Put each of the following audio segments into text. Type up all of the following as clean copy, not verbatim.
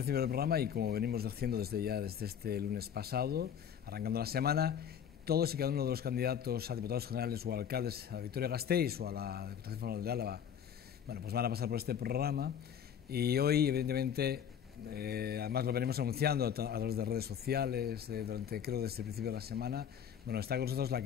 principio del programa y como venimos haciendo desde este lunes pasado, arrancando la semana, todos y cada uno de los candidatos a diputados generales o alcaldes a Vitoria-Gasteiz o a la Diputación Foral de Álava, bueno, pues van a pasar por este programa y hoy, evidentemente, además lo venimos anunciando a través de redes sociales durante, creo, desde el principio de la semana. Bueno, está con nosotros la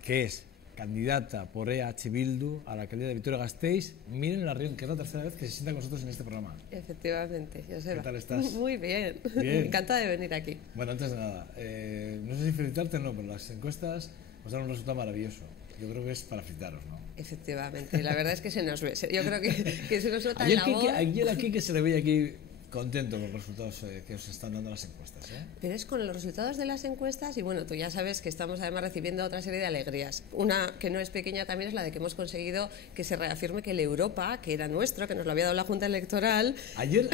que es candidata por EH Bildu a la alcaldía de Vitoria-Gasteiz, Miren Larrion, que es la tercera vez que se sienta con nosotros en este programa. Efectivamente, Joseba. ¿Qué tal estás? Muy bien, Bien. encantada de venir aquí. Bueno, antes de nada, no sé si felicitarte o no, pero las encuestas os dan un resultado maravilloso. Yo creo que es para felicitaros, ¿no? Efectivamente, la verdad es que se nos ve. Yo creo que se nos nota en la voz. Ayer aquí que se le veía aquí contento con los resultados que os están dando las encuestas, ¿eh? Pero es con los resultados de las encuestas y bueno, tú ya sabes que estamos además recibiendo otra serie de alegrías. Una que no es pequeña también es la de que hemos conseguido que se reafirme que el Europa, que era nuestro, que nos lo había dado la Junta Electoral... Ayer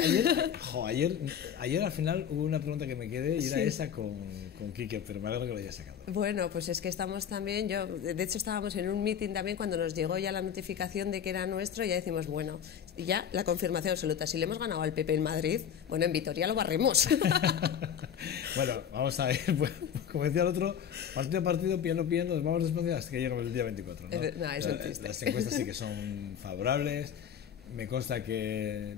al final hubo una pregunta que me quedé y era esa con Quique, pero me alegro que lo hayas sacado. Bueno, pues es que estamos también, de hecho estábamos en un meeting también cuando nos llegó ya la notificación de que era nuestro y ya decimos, bueno, ya la confirmación absoluta, si le hemos ganado al PP en Madrid, bueno, en Vitoria lo barremos. Bueno, vamos a ver, pues, como decía el otro, partido a partido, piano a piano, nos vamos despacio hasta que lleguemos el día 24, ¿no? No, es un chiste. Las encuestas sí que son favorables. Me consta que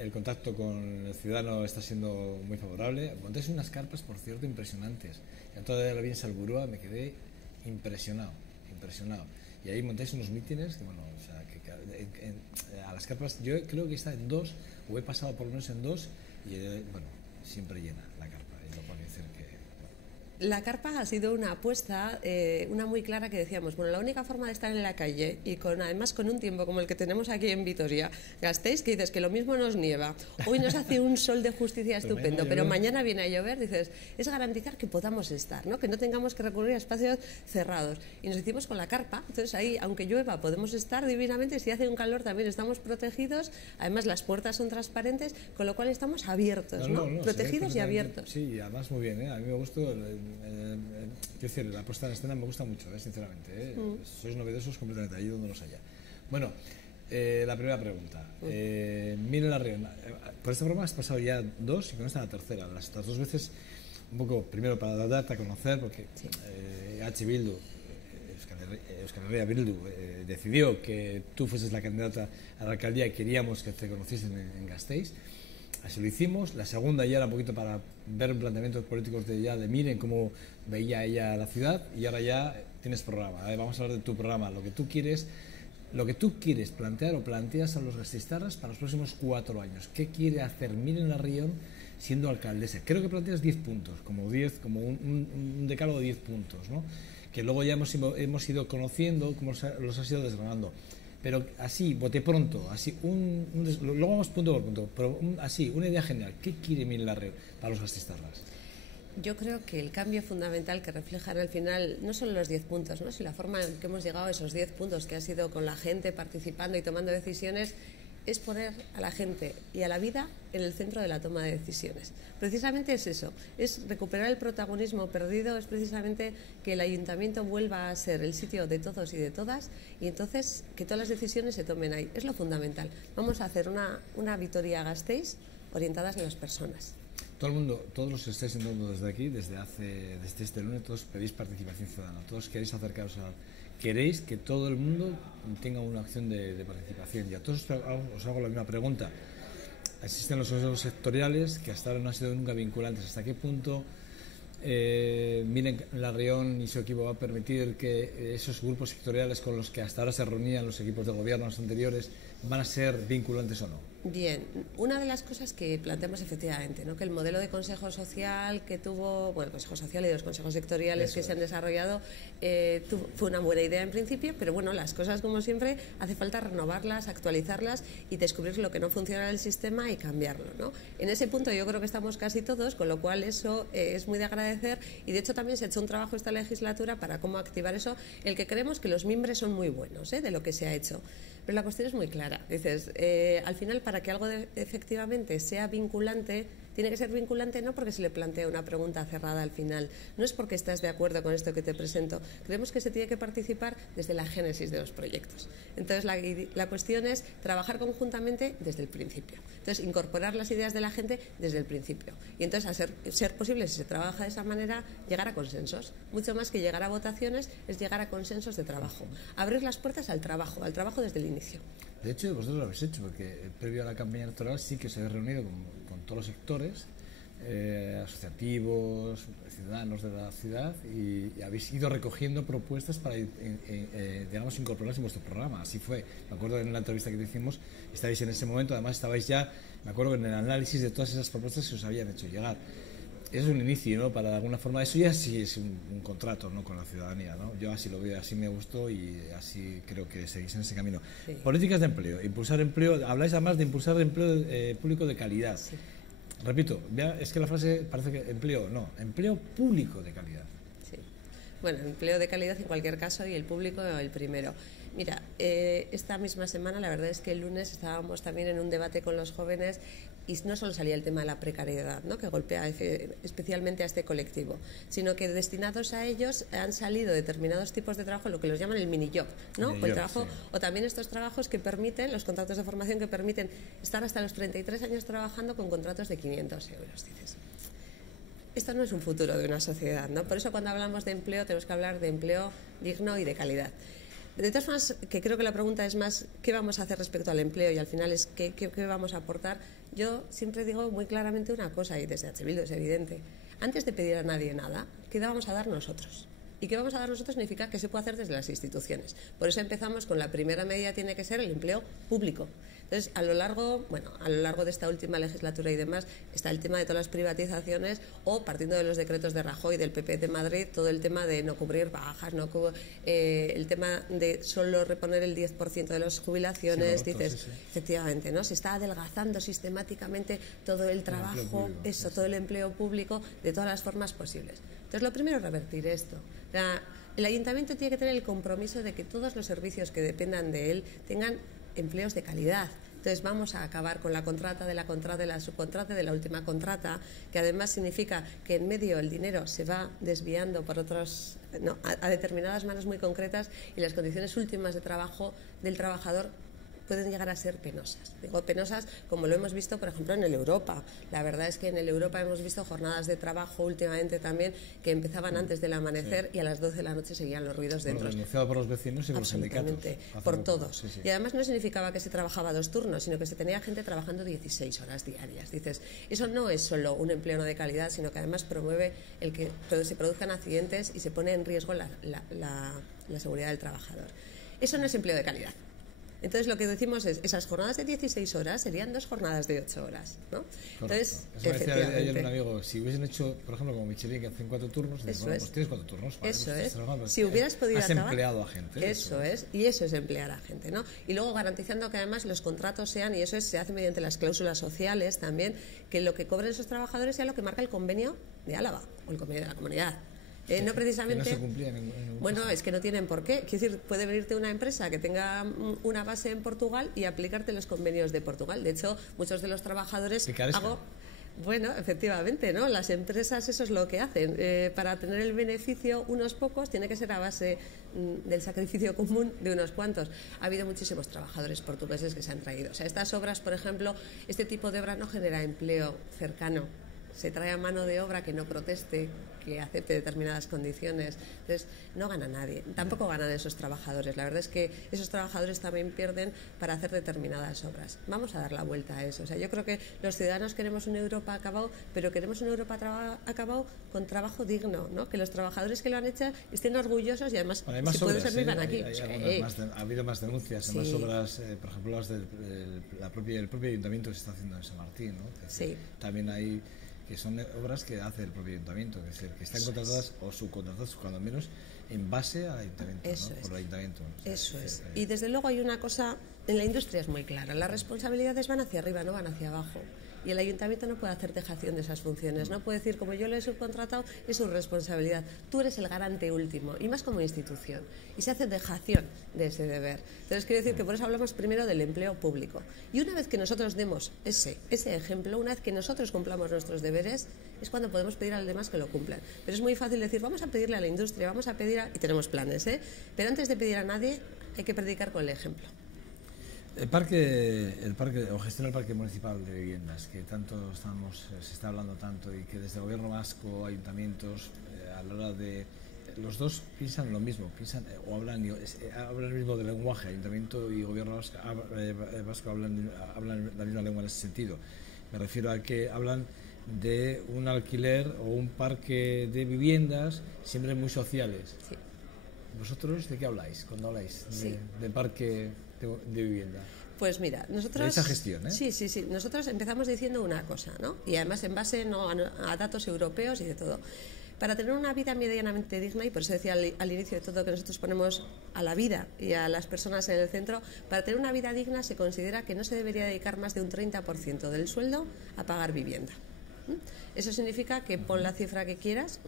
el contacto con el ciudadano está siendo muy favorable. Montáis unas carpas, por cierto, impresionantes. En toda la bien Salburúa me quedé impresionado. Y ahí montáis unos mítines que, bueno, o sea, a las carpas, yo creo que está en 2, o he pasado por lo menos en 2, y bueno, siempre llena la carpa. Y no puedo decir que... La carpa ha sido una apuesta, una muy clara que decíamos, bueno, la única forma de estar en la calle y además con un tiempo como el que tenemos aquí en Vitoria-Gasteiz, que dices que lo mismo nos nieva, hoy nos hace un sol de justicia estupendo, pero mañana viene a llover, dices, es garantizar que podamos estar, ¿no? Que no tengamos que recurrir a espacios cerrados. Y nos hicimos con la carpa, entonces ahí, aunque llueva, podemos estar divinamente, si hace un calor también estamos protegidos, además las puertas son transparentes, con lo cual estamos abiertos, ¿no? Protegidos y abiertos. Sí, además muy bien, ¿eh? A mí me gustó... quiero decir, la puesta en escena me gusta mucho, sinceramente, ¿eh? Sois novedosos completamente, allí donde los haya. Bueno, la primera pregunta. Miren Larrion, por esta broma has pasado ya 2 y con esta la tercera. Las 2 veces, un poco primero para darte a conocer, porque EH Bildu, Euskal Herria Bildu, decidió que tú fueses la candidata a la alcaldía y queríamos que te conociesen en Gasteiz. Así lo hicimos. La segunda ya era un poquito para ver planteamientos políticos de Miren cómo veía ella la ciudad, y ahora ya tienes programa. Vamos a hablar de tu programa, lo que tú quieres plantear o planteas a los gasteiztarras para los próximos 4 años. ¿Qué quiere hacer Miren Larrion siendo alcaldesa? Creo que planteas 10 puntos, como un decálogo de 10 puntos, ¿no? Que luego ya hemos ido conociendo cómo los has ido desgranando. Pero así, bote pronto, así luego vamos punto por punto, pero así, una idea general. ¿Qué quiere Miren Larrion para los gasteiztarras? Yo creo que el cambio fundamental que reflejan al final, no solo los 10 puntos, ¿no? Sino la forma en que hemos llegado a esos 10 puntos, que ha sido con la gente participando y tomando decisiones, es poner a la gente y a la vida en el centro de la toma de decisiones. Precisamente es eso, es recuperar el protagonismo perdido, es precisamente que el ayuntamiento vuelva a ser el sitio de todos y de todas, y entonces que todas las decisiones se tomen ahí. Es lo fundamental. Vamos a hacer una Vitoria-Gasteiz orientadas en las personas. Todo el mundo, todos los que estáis entrando desde aquí, desde este lunes, todos pedís participación ciudadana, todos queréis acercaros queréis que todo el mundo tenga una acción de participación. Y a todos os hago la misma pregunta. Existen los consejos sectoriales que hasta ahora no han sido nunca vinculantes. ¿Hasta qué punto Miren Larrion y su equipo va a permitir que esos grupos sectoriales con los que hasta ahora se reunían los equipos de gobierno anteriores van a ser vinculantes o no? Bien, una de las cosas que planteamos efectivamente, ¿no? Que el modelo de consejo social que tuvo, bueno, el consejo social y los consejos sectoriales que se han desarrollado fue una buena idea en principio, pero bueno, las cosas como siempre hace falta renovarlas, actualizarlas y descubrir lo que no funciona en el sistema y cambiarlo, ¿no? En ese punto yo creo que estamos casi todos, con lo cual eso es muy de agradecer, y de hecho también se ha hecho un trabajo esta legislatura para cómo activar eso, el que creemos que los mimbres son muy buenos, de lo que se ha hecho. Pero la cuestión es muy clara. Dices, al final, para que algo efectivamente sea vinculante, Tiene que ser vinculante no porque se le plantea una pregunta cerrada al final, no es porque estás de acuerdo con esto que te presento. Creemos que se tiene que participar desde la génesis de los proyectos. Entonces la cuestión es trabajar conjuntamente desde el principio. Entonces incorporar las ideas de la gente desde el principio. Y entonces a ser posible, si se trabaja de esa manera, llegar a consensos. Mucho más que llegar a votaciones es llegar a consensos de trabajo. Abrir las puertas al trabajo desde el inicio. De hecho, vosotros lo habéis hecho, porque previo a la campaña electoral sí que os habéis reunido con todos los sectores asociativos, ciudadanos de la ciudad, y habéis ido recogiendo propuestas para, digamos, incorporarlas en vuestro programa. Así fue. Me acuerdo en la entrevista que te hicimos, estabais en ese momento, además estabais ya, me acuerdo en el análisis de todas esas propuestas que os habían hecho llegar. Es un inicio, ¿no? Para alguna forma, eso ya sí es un contrato, ¿no? Con la ciudadanía, ¿no? Yo así lo veo, así me gustó y así creo que seguís en ese camino. Sí. Políticas de empleo, impulsar empleo, habláis además de impulsar empleo público de calidad. Sí. Repito, es que la frase parece que empleo público de calidad. Sí. Bueno, empleo de calidad en cualquier caso y el público el primero. Mira, esta misma semana, la verdad es que el lunes estábamos también en un debate con los jóvenes y no solo salía el tema de la precariedad, ¿no? Que golpea especialmente a este colectivo, sino que destinados a ellos han salido determinados tipos de trabajo, lo que los llaman el mini job, ¿no? O el trabajo, sí. O también estos trabajos que permiten, los contratos de formación que permiten estar hasta los 33 años trabajando con contratos de 500 euros. Dices, esto no es un futuro de una sociedad, ¿no? Por eso cuando hablamos de empleo tenemos que hablar de empleo digno y de calidad. De todas formas, que creo que la pregunta es más ¿qué vamos a hacer respecto al empleo? Y al final es ¿qué vamos a aportar? Yo siempre digo muy claramente una cosa, y desde H. Bildu es evidente. Antes de pedir a nadie nada, ¿qué vamos a dar nosotros? Y qué vamos a dar nosotros significa que se puede hacer desde las instituciones. Por eso empezamos con la primera medida, tiene que ser el empleo público. Entonces, a lo largo de esta última legislatura y demás, está el tema de todas las privatizaciones o, partiendo de los decretos de Rajoy, del PP de Madrid, todo el tema de no cubrir bajas, el tema de solo reponer el 10% de las jubilaciones. Sí, dices, sí. Efectivamente, ¿no? Se está adelgazando sistemáticamente todo el trabajo, todo el empleo público de todas las formas posibles. Entonces, lo primero es revertir esto. El ayuntamiento tiene que tener el compromiso de que todos los servicios que dependan de él tengan empleos de calidad. Entonces vamos a acabar con la contrata, de la subcontrata, de la última contrata, que además significa que en medio el dinero se va desviando por a determinadas manos muy concretas y las condiciones últimas de trabajo del trabajador pueden llegar a ser penosas. Digo penosas como lo hemos visto, por ejemplo, en el Europa. La verdad es que en el Europa hemos visto jornadas de trabajo últimamente también que empezaban antes del amanecer y a las 12 de la noche seguían los ruidos dentro. Denunciado por los vecinos y por los sindicatos. Por todos. Sí. Y además no significaba que se trabajaba 2 turnos, sino que se tenía gente trabajando 16 horas diarias. Dices, eso no es solo un empleo no de calidad, sino que además promueve el que se produzcan accidentes y se pone en riesgo la seguridad del trabajador. Eso no es empleo de calidad. Entonces lo que decimos es, esas jornadas de 16 horas serían 2 jornadas de 8 horas, ¿no? Entonces, eso me decía ayer un amigo, si hubiesen hecho, por ejemplo, como Michelin, que hacen 4 turnos, pues tienes 4 turnos. Vale, eso pues es. Si hubieras podido has empleado a gente. Eso es, y eso es emplear a gente, ¿no? Y luego garantizando que además los contratos sean, y eso se hace mediante las cláusulas sociales también, que lo que cobren esos trabajadores sea lo que marca el convenio de Álava o el convenio de la comunidad. No precisamente. Que no se cumplía en bueno, es que no tienen por qué. Quiero decir, puede venirte una empresa que tenga una base en Portugal y aplicarte los convenios de Portugal. De hecho, muchos de los trabajadores bueno, efectivamente, ¿no? Las empresas eso es lo que hacen. Para tener el beneficio unos pocos tiene que ser a base del sacrificio común de unos cuantos. Ha habido muchísimos trabajadores portugueses que se han traído. O sea, estas obras, por ejemplo, este tipo de obra no genera empleo cercano. Se trae a mano de obra que no proteste, que acepte determinadas condiciones. Entonces, no gana nadie. Tampoco ganan esos trabajadores. La verdad es que esos trabajadores también pierden para hacer determinadas obras. Vamos a dar la vuelta a eso. O sea, yo creo que los ciudadanos queremos una Europa acabado, pero queremos una Europa acabado con trabajo digno, ¿no? Que los trabajadores que lo han hecho estén orgullosos y además, si puede ser, vivan aquí. Ha habido más denuncias, más obras, por ejemplo, las del el propio ayuntamiento que se está haciendo en San Martín, ¿no? Sí. También hay que son obras que hace el propio ayuntamiento, es decir, que están contratadas o subcontratadas, cuando menos, en base al ayuntamiento, eso por el ayuntamiento. O sea, eso es. Y desde luego hay una cosa, en la industria es muy clara, las responsabilidades van hacia arriba, no van hacia abajo. y el ayuntamiento no puede hacer dejación de esas funciones, no puede decir, como yo lo he subcontratado, es su responsabilidad, tú eres el garante último, y más como institución, y se hace dejación de ese deber. Entonces quiero decir que por eso hablamos primero del empleo público, y una vez que nosotros demos ese ejemplo, una vez que nosotros cumplamos nuestros deberes, es cuando podemos pedir a los demás que lo cumplan. Pero es muy fácil decir, vamos a pedirle a la industria, vamos a pedir y tenemos planes, pero antes de pedir a nadie hay que predicar con el ejemplo. El parque o gestión del parque municipal de viviendas, que tanto se está hablando tanto, y que desde el gobierno vasco, ayuntamientos, a la hora de los dos piensan lo mismo, o hablan el mismo de lenguaje, ayuntamiento y gobierno vasco hablan la misma lengua en ese sentido. Me refiero a que hablan de un alquiler o un parque de viviendas siempre muy sociales. Sí. ¿Vosotros de qué habláis cuando habláis de parque de vivienda? Pues mira, nosotros... De esa gestión, ¿eh? Sí. Nosotros empezamos diciendo una cosa, ¿no? Y además en base a datos europeos y de todo. Para tener una vida medianamente digna, y por eso decía al inicio de todo que nosotros ponemos a la vida y a las personas en el centro, para tener una vida digna se considera que no se debería dedicar más de un 30% del sueldo a pagar vivienda. Eso significa que pon la cifra que quieras,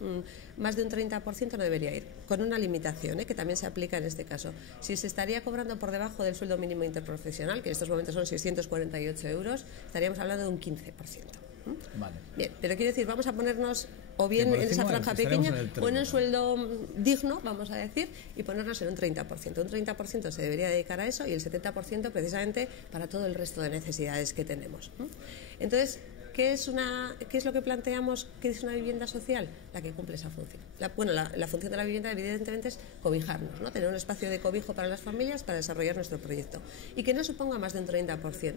más de un 30% no debería ir, con una limitación, que también se aplica en este caso. Si se estaría cobrando por debajo del sueldo mínimo interprofesional, que en estos momentos son 648 euros, estaríamos hablando de un 15%. Vale. Bien, pero quiero decir, vamos a ponernos o bien en esa franja pequeña o en el sueldo digno, vamos a decir, y ponernos en un 30%. Un 30% se debería dedicar a eso y el 70% precisamente para todo el resto de necesidades que tenemos. Entonces, ¿qué es lo que planteamos que es una vivienda social? La que cumple esa función. La función de la vivienda evidentemente es cobijarnos, ¿no? Tener un espacio de cobijo para las familias para desarrollar nuestro proyecto y que no suponga más de un 30%.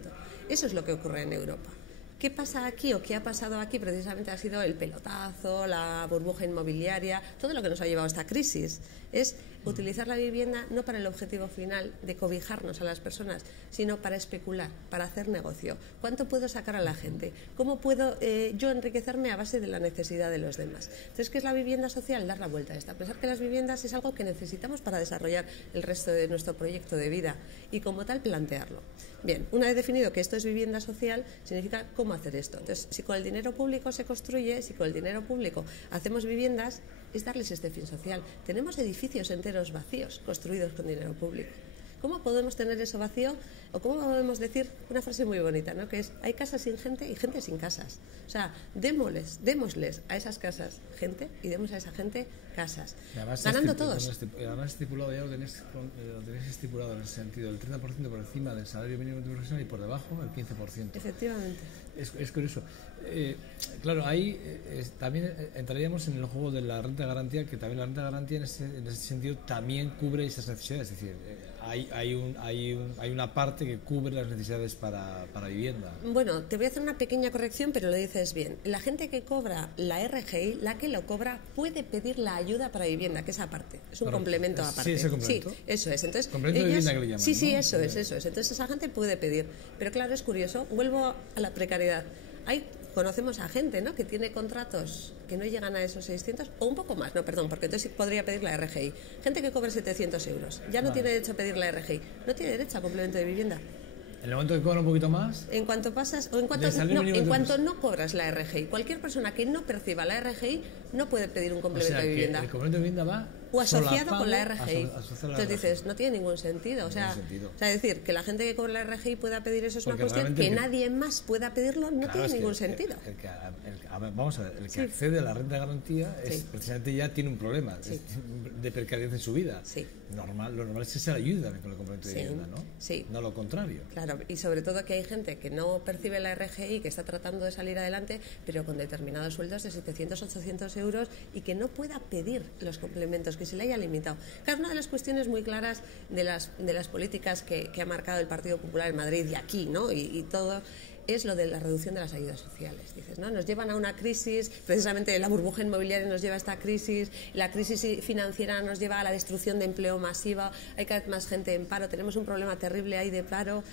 Eso es lo que ocurre en Europa. ¿Qué pasa aquí o qué ha pasado aquí? Precisamente ha sido el pelotazo, la burbuja inmobiliaria, todo lo que nos ha llevado a esta crisis. Es utilizar la vivienda no para el objetivo final de cobijarnos a las personas, sino para especular, para hacer negocio. ¿Cuánto puedo sacar a la gente? ¿Cómo puedo yo enriquecerme a base de la necesidad de los demás? Entonces, ¿qué es la vivienda social? Dar la vuelta a esta. Pensar que las viviendas es algo que necesitamos para desarrollar el resto de nuestro proyecto de vida y como tal plantearlo. Bien, una vez definido que esto es vivienda social, significa cómo hacer esto. Entonces, si con el dinero público se construye, si con el dinero público hacemos viviendas, es darles este fin social. Tenemos edificios enteros vacíos construidos con dinero público. ¿Cómo podemos tener eso vacío? O cómo podemos decir una frase muy bonita, ¿no? Que es, hay casas sin gente y gente sin casas. O sea, démosles a esas casas gente y demos a esa gente casas. Ganando todos. Además estipulado, ya lo tenéis estipulado en el sentido del 30% por encima del salario mínimo interprofesional y por debajo el 15%. Efectivamente. Es curioso. Claro, ahí también entraríamos en el juego de la renta de garantía, que también la renta de garantía en ese sentido también cubre esas necesidades. Es decir, hay una parte que cubre las necesidades para vivienda. Bueno, te voy a hacer una pequeña corrección, pero lo dices bien. La gente que cobra la RGI, la que lo cobra, puede pedir la ayuda para vivienda, que es aparte. Es un complemento aparte. Sí, ese complemento. Sí, eso es. Entonces, complemento de vivienda que le llaman. Sí, ¿no? eso es. Entonces esa gente puede pedir. Pero claro, es curioso. Vuelvo a la precariedad. Conocemos a gente, ¿no?, que tiene contratos que no llegan a esos 600 o un poco más, porque entonces podría pedir la RGI. Gente que cobra 700 euros, ya no tiene derecho a pedir la RGI, no tiene derecho a complemento de vivienda. En el momento que cobra un poquito más, en cuanto no cobras la RGI, cualquier persona que no perciba la RGI no puede pedir un complemento de vivienda. El complemento de vivienda va o asociado con la RGI. Entonces dices, no tiene ningún sentido. O sea, decir que la gente que cobra la RGI pueda pedir eso es una cuestión, que nadie más pueda pedirlo no tiene ningún sentido. Vamos a ver, el que accede a la renta de garantía precisamente ya tiene un problema de precariedad en su vida. Lo normal es que se le ayude con el complemento de vivienda, ¿no? No lo contrario. Claro, y sobre todo que hay gente que no percibe la RGI, que está tratando de salir adelante, pero con determinados sueldos de 700, 800 euros y que no pueda pedir los complementos, que se le haya limitado. Cada una de las cuestiones muy claras de las políticas que ha marcado el Partido Popular en Madrid y aquí, ¿no? Y todo es lo de la reducción de las ayudas sociales. Dices, ¿no? Nos llevan a una crisis, precisamente la burbuja inmobiliaria nos lleva a esta crisis, la crisis financiera nos lleva a la destrucción de empleo masiva, hay cada vez más gente en paro, tenemos un problema terrible ahí de paro,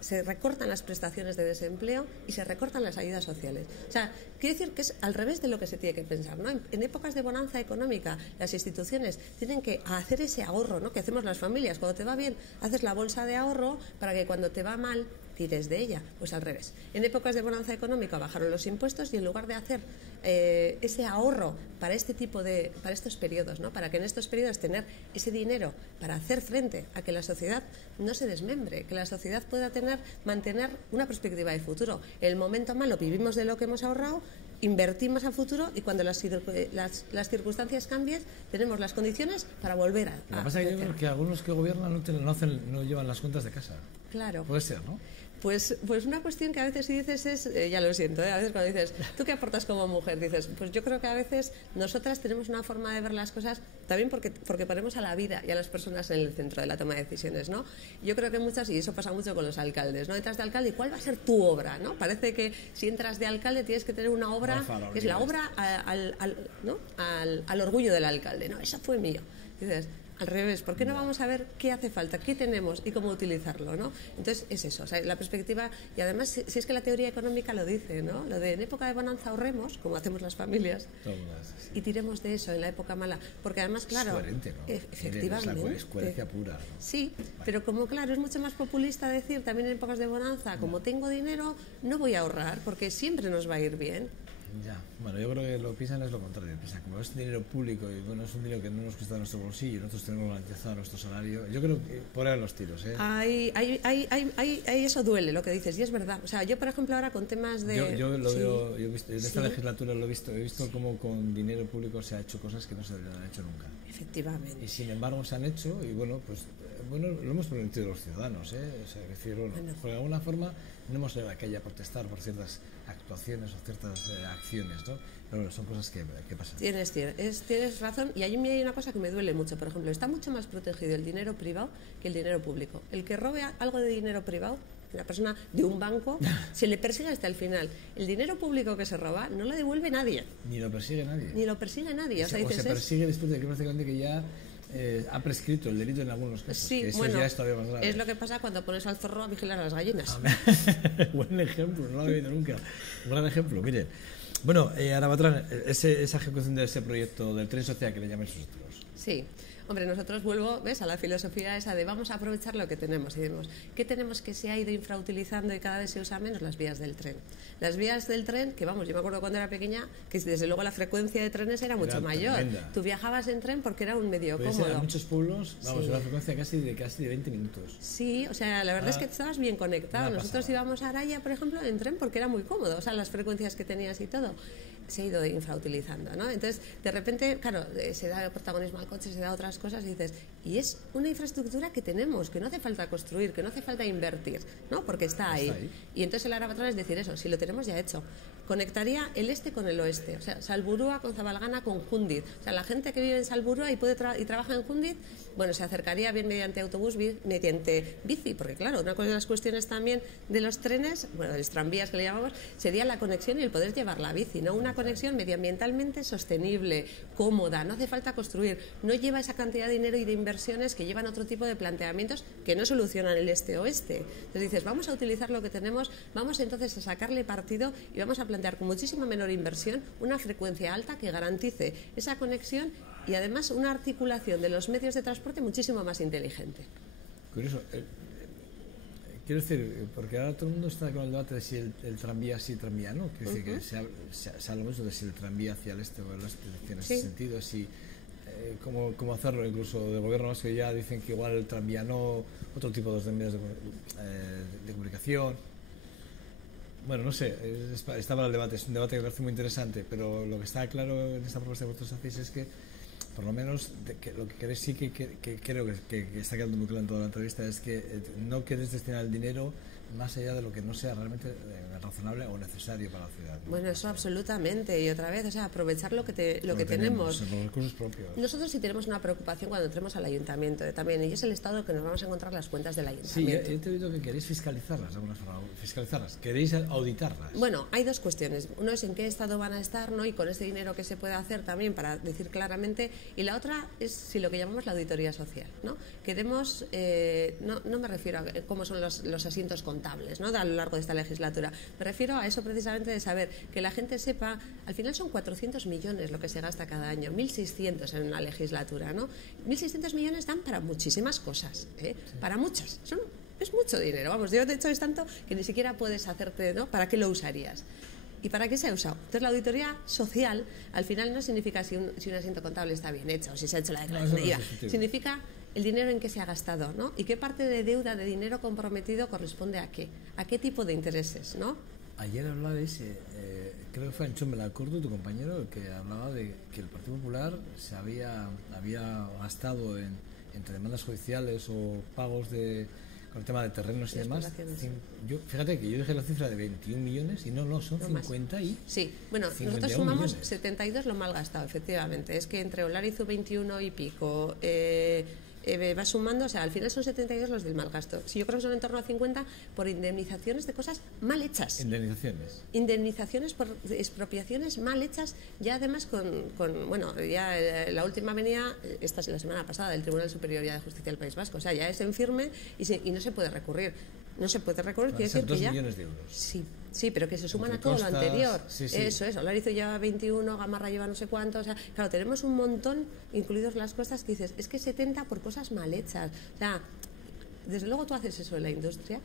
se recortan las prestaciones de desempleo y se recortan las ayudas sociales. O sea, quiere decir que es al revés de lo que se tiene que pensar, ¿no? En épocas de bonanza económica, las instituciones tienen que hacer ese ahorro, ¿no?, que hacemos las familias. Cuando te va bien, haces la bolsa de ahorro para que cuando te va mal tires de ella. Pues al revés. En épocas de bonanza económica bajaron los impuestos y en lugar de hacer ese ahorro para estos periodos, ¿no? Para que en estos periodos tener ese dinero para hacer frente a que la sociedad no se desmembre, que la sociedad pueda mantener una perspectiva de futuro. En el momento malo vivimos de lo que hemos ahorrado, invertimos a futuro y cuando las circunstancias cambien tenemos las condiciones para volver a Lo que pasa es que yo creo que algunos que gobiernan no llevan las cuentas de casa. Claro. Puede ser, ¿no? Pues una cuestión que a veces si dices es, ya lo siento, a veces cuando dices, ¿tú qué aportas como mujer? Dices, pues yo creo que a veces nosotras tenemos una forma de ver las cosas también porque ponemos a la vida y a las personas en el centro de la toma de decisiones, ¿no? Yo creo que muchas, y eso pasa mucho con los alcaldes, ¿no? Entras de alcalde y ¿cuál va a ser tu obra, no? Parece que si entras de alcalde tienes que tener una obra que es la obra al orgullo del alcalde, ¿no? Eso fue mío. Dices, al revés, ¿por qué no vamos a ver qué hace falta, qué tenemos y cómo utilizarlo, ¿no? Entonces es eso, o sea, la perspectiva, y además si es que la teoría económica lo dice, ¿no? Lo de en época de bonanza ahorremos, como hacemos las familias, y tiremos de eso en la época mala, porque además, claro, es coherente, ¿no? Efectivamente. Es coherencia pura, ¿no? Sí, pero como claro, es mucho más populista decir también en épocas de bonanza, como tengo dinero, no voy a ahorrar, porque siempre nos va a ir bien. Ya, bueno, yo creo que lo piensan es lo contrario. Piensan, como es dinero público y bueno, es un dinero que no nos cuesta nuestro bolsillo y nosotros tenemos garantizado nuestro salario. Yo creo que por ahí van los tiros, ¿eh? Eso duele lo que dices, y es verdad. O sea, yo, por ejemplo, ahora con temas de. Yo lo veo, en esta legislatura lo he visto cómo con dinero público se ha hecho cosas que no se deberían haber hecho nunca. Efectivamente. Y sin embargo se han hecho y bueno, pues lo hemos prometido los ciudadanos, ¿eh? O sea, decir, bueno, por alguna forma no hemos ido a la calle a protestar por ciertas actuaciones o ciertas acciones, ¿no? Pero bueno, son cosas que pasan. Tienes razón, y allí hay una cosa que me duele mucho. Por ejemplo, está mucho más protegido el dinero privado que el dinero público. El que robe algo de dinero privado, la persona de un banco, se le persigue hasta el final. El dinero público que se roba no lo devuelve nadie. Ni lo persigue nadie. Ni lo persigue nadie. O sea, se persigue después de que prácticamente que ya ha prescrito el delito en algunos casos. Sí, que eso bueno, ya es todavía más grave. Es lo que pasa cuando pones al zorro a vigilar a las gallinas. Buen ejemplo, no lo había oído nunca. Un gran ejemplo, mire. Bueno, Arabatrán, esa ejecución de ese proyecto del tren social que le llaman vosotros. Sí. Hombre, nosotros ¿ves? A la filosofía esa de vamos a aprovechar lo que tenemos y decimos, ¿qué tenemos que se ha ido infrautilizando y cada vez se usa menos? Las vías del tren. Las vías del tren, que vamos, yo me acuerdo cuando era pequeña, que desde luego la frecuencia de trenes era mucho mayor. Tremenda. Tú viajabas en tren porque era un medio cómodo. En muchos pueblos, vamos, una frecuencia casi de 20 minutos. Sí, o sea, la verdad es que estabas bien conectado. Nosotros íbamos a Araya, por ejemplo, en tren porque era muy cómodo, o sea, las frecuencias que tenías y todo. Se ha ido infrautilizando, ¿no? Entonces, de repente, claro, se da protagonismo al coche, se da otras cosas y dices, y es una infraestructura que tenemos, que no hace falta construir, que no hace falta invertir, ¿no? Porque está ahí. Y entonces el Arabatrán es decir eso, si lo tenemos ya hecho. Conectaría el este con el oeste, o sea, Salburua con Zabalgana con Júndiz. O sea, la gente que vive en Salburua y trabaja en Júndiz, bueno, se acercaría bien mediante autobús, mediante bici, porque claro, una de las cuestiones también de los trenes, bueno, de los tranvías que le llamamos, sería la conexión y el poder llevar la bici, ¿no? Una conexión medioambientalmente sostenible, cómoda, no hace falta construir, no lleva esa cantidad de dinero y de inversiones que llevan otro tipo de planteamientos que no solucionan el este-oeste. Entonces dices, vamos a utilizar lo que tenemos, vamos entonces a sacarle partido y vamos a plantear con muchísima menor inversión una frecuencia alta que garantice esa conexión y además una articulación de los medios de transporte muchísimo más inteligente. Curioso. Quiero decir, porque ahora todo el mundo está con el debate de si el tranvía sí, tranvía no. Quiero decir que se habla mucho de si el tranvía hacia el este o el oeste tiene ese sentido, si cómo hacerlo. Incluso del gobierno vasco ya dicen que igual el tranvía no, otro tipo de medios de comunicación. Bueno, no sé, está para el debate, es un debate que me parece muy interesante, pero lo que está claro en esta propuesta que vosotros hacéis es que, por lo menos, lo que queréis sí que creo que está quedando muy claro en toda la entrevista es que no queréis destinar el dinero más allá de lo que no sea realmente razonable o necesario para la ciudad, ¿no? Bueno, eso absolutamente. Y otra vez, o sea, aprovechar lo que tenemos. Los recursos propios. Nosotros sí tenemos una preocupación cuando entremos al ayuntamiento también, y es el estado que nos vamos a encontrar las cuentas del ayuntamiento. Sí, yo te he oído que queréis fiscalizarlas de alguna forma. ¿Queréis auditarlas? Bueno, hay dos cuestiones. Uno es en qué estado van a estar, ¿no? Y con este dinero que se puede hacer también para decir claramente. Y la otra es si lo que llamamos la auditoría social, ¿no? Queremos, no me refiero a cómo son los asientos contables, ¿no? A lo largo de esta legislatura. Me refiero a eso precisamente de saber que la gente sepa, al final son 400 millones lo que se gasta cada año, 1.600 en una legislatura, ¿no? 1.600 millones dan para muchísimas cosas, ¿eh? Sí. Para muchas, son Es mucho dinero, vamos, yo de hecho es tanto que ni siquiera puedes hacerte, ¿no? ¿Para qué lo usarías? ¿Y para qué se ha usado? Entonces la auditoría social al final no significa si un asiento contable está bien hecho o si se ha hecho la declaración de IVA, significa el dinero en que se ha gastado, ¿no? Y qué parte de deuda, de dinero comprometido corresponde a qué tipo de intereses, ¿no? Ayer hablabais, creo que fue Anchón Belancordo, tu compañero, el que hablaba de que el Partido Popular se había gastado entre demandas judiciales o pagos con el tema de terrenos y demás. Fíjate que yo dije la cifra de 21 millones y no, son 50 y... Sí, bueno, nosotros sumamos 72 lo mal gastado, efectivamente. Es que entre Olarizu 21 y pico... va sumando, o sea, al final son 72 los del mal gasto. Si yo creo que son en torno a 50 por indemnizaciones de cosas mal hechas. Indemnizaciones por expropiaciones mal hechas, ya además bueno, ya la última venía, esta es la semana pasada, del Tribunal Superior de Justicia del País Vasco, o sea, ya es en firme y no se puede recurrir. No se puede recurrir, quiere decir que ya... 2 millones de euros. Sí, pero que se suman a todo lo anterior. Sí. Eso es, Olarizu lleva 21, Gamarra lleva no sé cuánto. O sea, claro, tenemos un montón, incluidos las costas, que dices, es que 70 por cosas mal hechas. O sea, desde luego tú haces eso en la industria,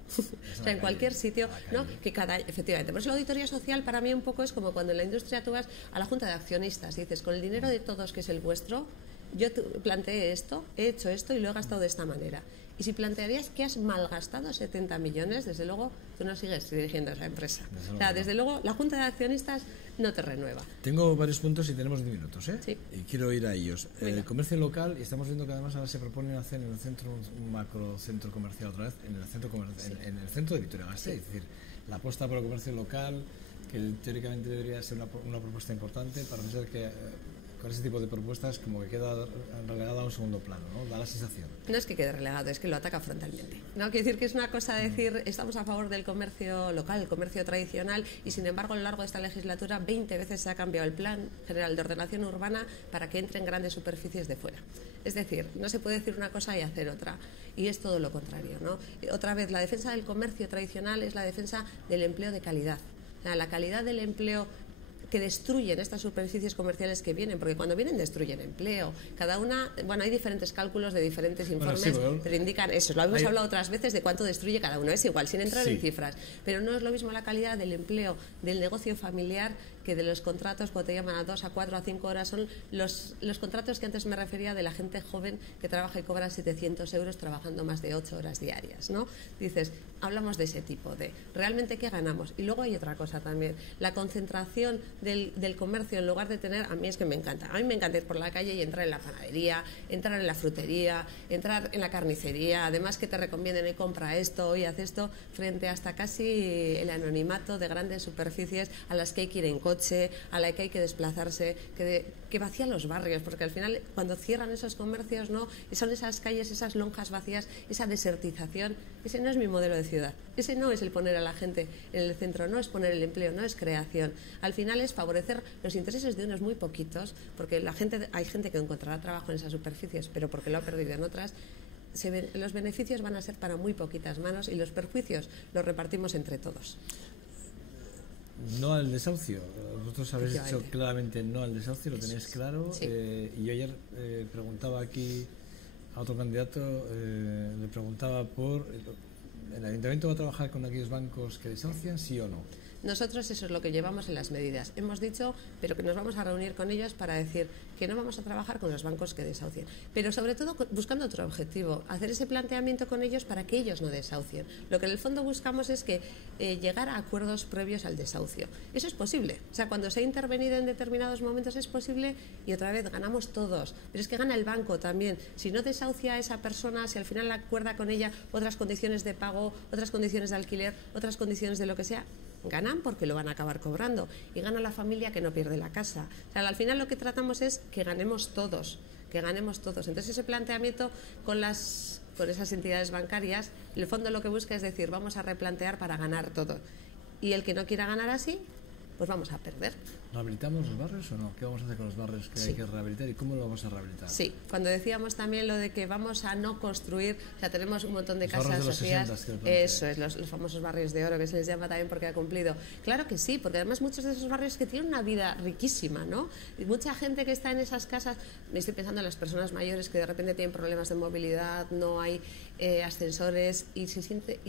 o sea, en cualquier sitio, ¿no? Efectivamente. Por eso la auditoría social para mí un poco es como cuando en la industria tú vas a la junta de accionistas y dices, con el dinero de todos que es el vuestro, yo planteé esto, he hecho esto y lo he gastado de esta manera. Y si plantearías que has malgastado 70 millones, desde luego tú no sigues dirigiendo esa empresa. O sea, desde luego la Junta de Accionistas no te renueva. Tengo varios puntos y tenemos 10 minutos, ¿eh? Sí. Y quiero ir a ellos. El comercio local, y estamos viendo que además ahora se propone hacer en el centro un macrocentro comercial otra vez, en el centro de Vitoria-Gasteiz. Es decir, la apuesta por el comercio local, que teóricamente debería ser una propuesta importante, para pensar que... con ese tipo de propuestas como que queda relegado a un segundo plano, ¿no? Da la sensación. No es que quede relegado, es que lo ataca frontalmente. No quiere decir que es una cosa decir estamos a favor del comercio local, el comercio tradicional, y sin embargo a lo largo de esta legislatura 20 veces se ha cambiado el Plan General de Ordenación Urbana para que entren grandes superficies de fuera. Es decir, no se puede decir una cosa y hacer otra, y es todo lo contrario, ¿no? Otra vez, la defensa del comercio tradicional es la defensa del empleo de calidad. La calidad del empleo que destruyen estas superficies comerciales que vienen, porque cuando vienen destruyen empleo. Cada una, bueno, hay diferentes cálculos de diferentes informes, pero indican eso. Lo hemos hablado otras veces de cuánto destruye cada uno. Es igual, sin entrar en cifras. Pero no es lo mismo la calidad del empleo, del negocio familiar, que de los contratos cuando te llaman a 2, a 4, a 5 horas. Son los contratos que antes me refería de la gente joven que trabaja y cobra 700 euros trabajando más de 8 horas diarias, ¿no? Dices, hablamos de ese tipo de realmente qué ganamos. Y luego hay otra cosa también, la concentración del comercio, en lugar de tener, a mí es que me encanta, a mí me encanta ir por la calle y entrar en la panadería, entrar en la frutería, entrar en la carnicería, además que te recomienden y compra esto y haz esto, frente hasta casi el anonimato de grandes superficies a las que hay que ir en coche, a la que hay que desplazarse, que vacían los barrios, porque al final cuando cierran esos comercios, ¿no? Y son esas calles, esas lonjas vacías, esa desertización, ese no es mi modelo de ciudad, ese no es el poner a la gente en el centro, no es poner el empleo, no es creación, al final es favorecer los intereses de unos muy poquitos, porque hay gente que encontrará trabajo en esas superficies, pero porque lo ha perdido en otras. Los beneficios van a ser para muy poquitas manos y los perjuicios los repartimos entre todos. No al desahucio. Vosotros habéis dicho claramente no al desahucio, lo tenéis claro. Sí. Y yo ayer preguntaba aquí a otro candidato, le preguntaba por... ¿El ayuntamiento va a trabajar con aquellos bancos que desahucian, sí o no? Nosotros eso es lo que llevamos en las medidas. Hemos dicho, pero que nos vamos a reunir con ellos para decir que no vamos a trabajar con los bancos que desahucien. Pero sobre todo buscando otro objetivo, hacer ese planteamiento con ellos para que ellos no desahucien. Lo que en el fondo buscamos es que llegar a acuerdos previos al desahucio. Eso es posible. O sea, cuando se ha intervenido en determinados momentos es posible y otra vez ganamos todos. Pero es que gana el banco también. Si no desahucia a esa persona, si al final acuerda con ella otras condiciones de pago, otras condiciones de alquiler, otras condiciones de lo que sea, ganan porque lo van a acabar cobrando y gana la familia que no pierde la casa. O sea, al final lo que tratamos es que ganemos todos, Entonces ese planteamiento con esas entidades bancarias, en el fondo lo que busca es decir, vamos a replantear para ganar todo. Y el que no quiera ganar así, pues vamos a perder. ¿Rehabilitamos los barrios o no? ¿Qué vamos a hacer con los barrios que hay que rehabilitar y cómo lo vamos a rehabilitar? Sí, cuando decíamos también lo de que vamos a no construir, o sea, tenemos un montón de casas sociales, eso es, los famosos barrios de oro, que se les llama también porque ha cumplido. Claro que sí, porque además muchos de esos barrios que tienen una vida riquísima, ¿no? Y mucha gente que está en esas casas, me estoy pensando en las personas mayores que de repente tienen problemas de movilidad, no hay ascensores y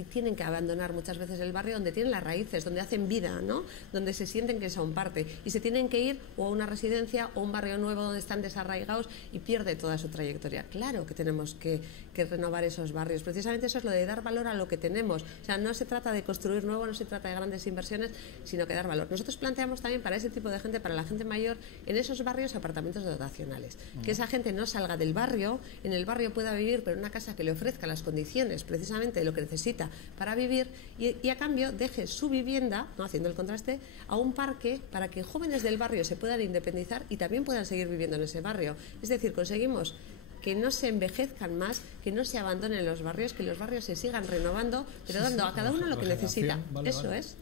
tienen que abandonar muchas veces el barrio donde tienen las raíces, donde hacen vida, ¿no? Donde se sienten que son parte y se tienen que ir o a una residencia o a un barrio nuevo donde están desarraigados y pierde toda su trayectoria. Claro que tenemos que renovar esos barrios. Precisamente eso es lo de dar valor a lo que tenemos. O sea, no se trata de construir nuevo, no se trata de grandes inversiones, sino que dar valor. Nosotros planteamos también para ese tipo de gente, para la gente mayor, en esos barrios apartamentos dotacionales. Que esa gente no salga del barrio, en el barrio pueda vivir, pero en una casa que le ofrezca las condiciones precisamente de lo que necesita para vivir y a cambio deje su vivienda, ¿no?, haciendo el contraste, a un parque para que jóvenes del barrio se puedan independizar y también puedan seguir viviendo en ese barrio. Es decir, conseguimos que no se envejezcan más, que no se abandonen los barrios, que los barrios se sigan renovando, pero dando a cada uno lo que necesita. Eso es.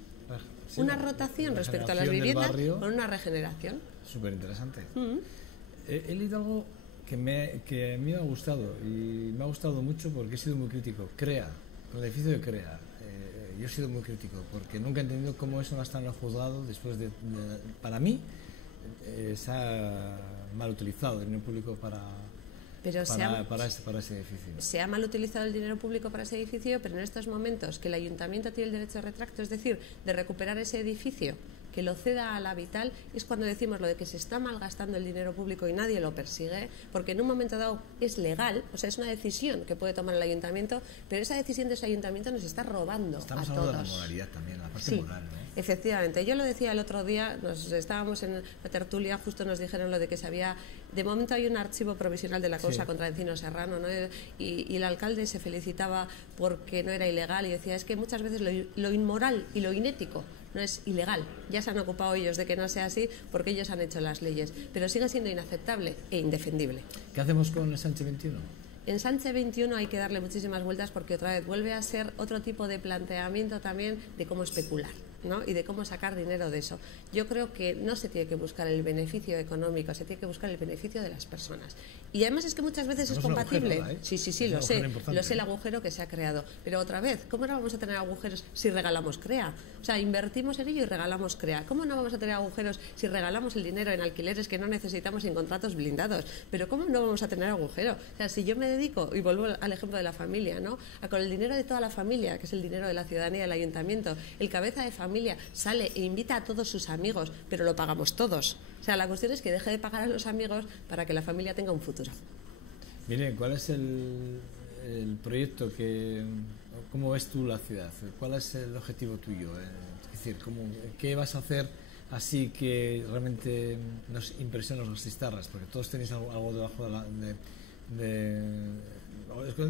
Una rotación respecto a las viviendas con una regeneración. Súper interesante. He leído algo que a mí me ha gustado y me ha gustado mucho porque he sido muy crítico. CREA, con el edificio de CREA. Yo he sido muy crítico porque nunca he entendido cómo eso no está en el juzgado después para mí, se ha mal utilizado el dinero público para ese edificio. Se ha mal utilizado el dinero público para ese edificio, pero en estos momentos que el ayuntamiento tiene el derecho de retracto, es decir, de recuperar ese edificio, que lo ceda a la Vital, es cuando decimos lo de que se está malgastando el dinero público y nadie lo persigue, porque en un momento dado es legal, o sea, es una decisión que puede tomar el ayuntamiento, pero esa decisión de ese ayuntamiento nos está robando a todos. Estamos hablando de la moralidad también, la parte moral, ¿no? Efectivamente, yo lo decía el otro día, estábamos en la tertulia, justo nos dijeron lo de que se había, de momento hay un archivo provisional de la causa contra Encino Serrano, ¿no? y el alcalde se felicitaba porque no era ilegal y decía, es que muchas veces lo inmoral y lo inético no es ilegal, ya se han ocupado ellos de que no sea así porque ellos han hecho las leyes, pero sigue siendo inaceptable e indefendible. ¿Qué hacemos con el Sánchez 21? En Sánchez 21 hay que darle muchísimas vueltas porque otra vez vuelve a ser otro tipo de planteamiento también de cómo especular, ¿no? Y de cómo sacar dinero de eso. Yo creo que no se tiene que buscar el beneficio económico, se tiene que buscar el beneficio de las personas. Y además es que muchas veces es compatible. Agujero, ¿eh? Sí, lo sé el agujero que se ha creado. Pero otra vez, ¿cómo no vamos a tener agujeros si regalamos CREA? O sea, invertimos en ello y regalamos CREA. ¿Cómo no vamos a tener agujeros si regalamos el dinero en alquileres que no necesitamos en contratos blindados? Pero ¿cómo no vamos a tener agujero? O sea, si yo me dedico, y vuelvo al ejemplo de la familia, ¿no? Con el dinero de toda la familia, que es el dinero de la ciudadanía, del ayuntamiento, el cabeza de familia sale e invita a todos sus amigos, pero lo pagamos todos. O sea, la cuestión es que deje de pagar a los amigos para que la familia tenga un futuro. Mire, ¿cuál es el proyecto cómo ves tú la ciudad? ¿Cuál es el objetivo tuyo? Es decir, ¿qué vas a hacer así que realmente nos impresiona los gastistarras? Porque todos tenéis algo debajo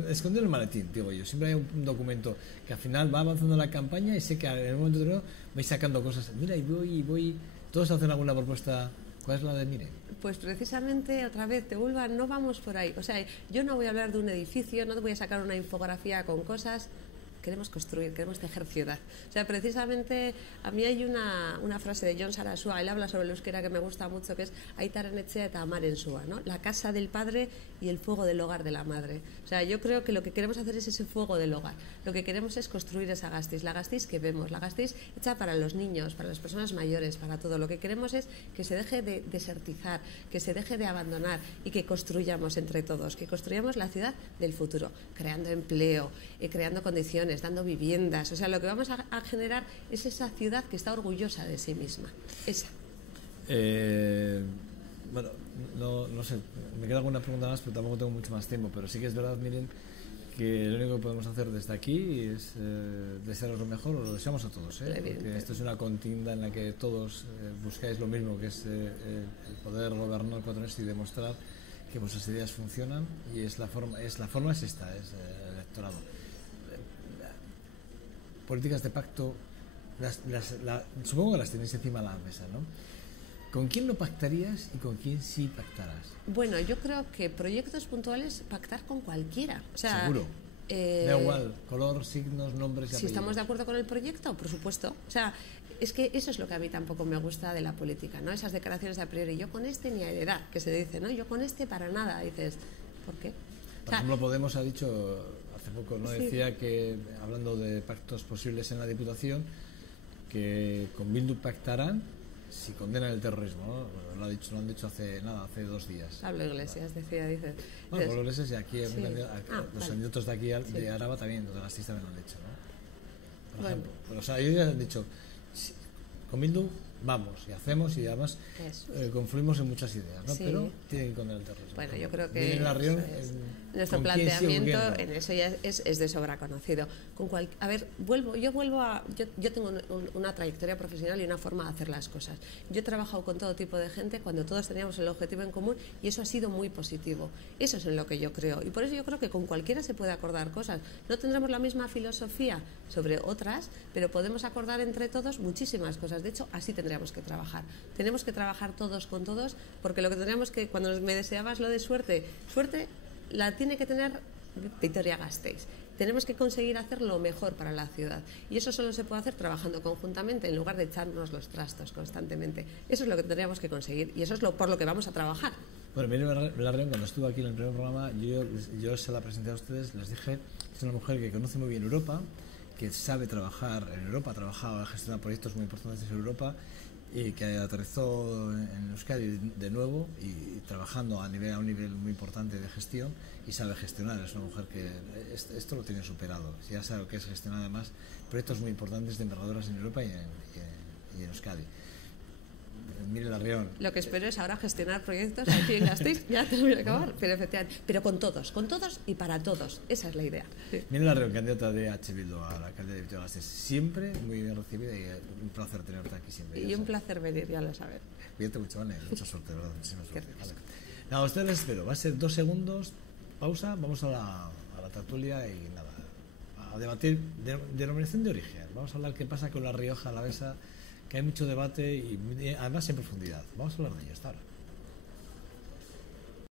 esconder el maletín, digo yo. Siempre hay un documento que al final va avanzando la campaña y sé que en el momento determinado vais sacando cosas. Mira, y voy. ¿Todos hacen alguna propuesta? ¿Cuál es la de Mire? Pues precisamente, otra vez, te vuelvo, no vamos por ahí. O sea, yo no voy a hablar de un edificio, no te voy a sacar una infografía con cosas. Queremos construir, queremos tejer ciudad. O sea, precisamente a mí hay una frase de Jon Sarasua, él habla sobre el euskera que me gusta mucho, que es Aitaren etxea eta amaren sua, ¿no? La casa del padre y el fuego del hogar de la madre. O sea, yo creo que lo que queremos hacer es ese fuego del hogar. Lo que queremos es construir esa Gasteiz, la Gasteiz que vemos, la Gasteiz hecha para los niños, para las personas mayores, para todo. Lo que queremos es que se deje de desertizar, que se deje de abandonar y que construyamos entre todos, que construyamos la ciudad del futuro, creando empleo, creando condiciones, dando viviendas. O sea, lo que vamos a generar es esa ciudad que está orgullosa de sí misma. Esa. Bueno, no sé, me queda alguna pregunta más, pero tampoco tengo mucho más tiempo. Pero sí que es verdad, miren, que lo único que podemos hacer desde aquí es desearos lo mejor, os lo deseamos a todos, porque esto es una contienda en la que todos buscáis lo mismo, que es el poder gobernar 4 años y demostrar que vuestras ideas funcionan, y la forma es esta, es el electorado. Políticas de pacto, supongo que las tenéis encima de la mesa, ¿no? ¿Con quién no pactarías y con quién sí pactarás? Bueno, yo creo que proyectos puntuales, pactar con cualquiera. O sea, ¿seguro? Da igual, color, signos, nombres y Si apellidos. estamos de acuerdo con el proyecto, por supuesto. O sea, es que eso es lo que a mí tampoco me gusta de la política, ¿no? Esas declaraciones de a priori. Yo con este ni a heredad, que se dice, ¿no? Yo con este para nada. Dices, ¿por qué? Por ejemplo, Podemos ha dicho hace poco, ¿no? Sí. Decía que, hablando de pactos posibles en la Diputación, que con Bildu pactarán si condenan el terrorismo, ¿no? Lo han dicho hace 2 días. Pablo Iglesias decía, dice. Bueno, Pablo Iglesias y aquí Sí. los candidatos de aquí de Araba también, los de Gasteiz también lo han dicho, ¿no? Por ejemplo. O sea, ellos ya han dicho, con Bildu vamos y hacemos y además confluimos en muchas ideas, ¿no? Sí. Pero tienen que condenar el terrorismo. Bueno, yo creo que ¿con nuestro quién sigue planteamiento huyendo? en eso ya es de sobra conocido. A ver, yo tengo una trayectoria profesional y una forma de hacer las cosas. Yo he trabajado con todo tipo de gente cuando todos teníamos el objetivo en común y eso ha sido muy positivo. Eso es en lo que yo creo y por eso yo creo que con cualquiera se puede acordar cosas. No tendremos la misma filosofía sobre otras, pero podemos acordar entre todos muchísimas cosas. De hecho, así tendríamos que trabajar. Tenemos que trabajar todos con todos porque lo que tendríamos que, cuando me deseabas lo de suerte la tiene que tener Vitoria-Gasteiz. Tenemos que conseguir hacer lo mejor para la ciudad y eso solo se puede hacer trabajando conjuntamente en lugar de echarnos los trastos constantemente. Eso es lo que tendríamos que conseguir y eso es por lo que vamos a trabajar. Bueno, Miriam Larrión, cuando estuvo aquí en el primer programa, yo se la presenté a ustedes, les dije, es una mujer que conoce muy bien Europa, que sabe trabajar en Europa, ha trabajado, ha gestionado proyectos muy importantes en Europa y que aterrizó en Euskadi de nuevo y trabajando a un nivel muy importante de gestión y sabe gestionar. Es una mujer que esto lo tiene superado, ya sabe lo que es gestionar además proyectos muy importantes de envergaduras en Europa y en Euskadi. Mire Larrión. Lo que espero es ahora gestionar proyectos aquí en Gasteiz, ya te voy a acabar, pero efectivamente, pero con todos y para todos, esa es la idea. Sí. Mire Larrión, candidata de H. Bildu a la alcaldía de Vitoria-Gasteiz, siempre muy bien recibida y un placer tenerte aquí siempre. Y un placer venir, ya lo sabes. Cuídate mucho, Vane, mucha suerte, ¿verdad? Muchísima suerte. Vale. Nada, a ustedes les espero, va a ser 2 segundos, pausa, vamos a la tertulia y nada, a debatir denominación de origen. Vamos a hablar qué pasa con la Rioja Alavesa, que hay mucho debate y además en profundidad. Vamos a hablar de ello hasta ahora.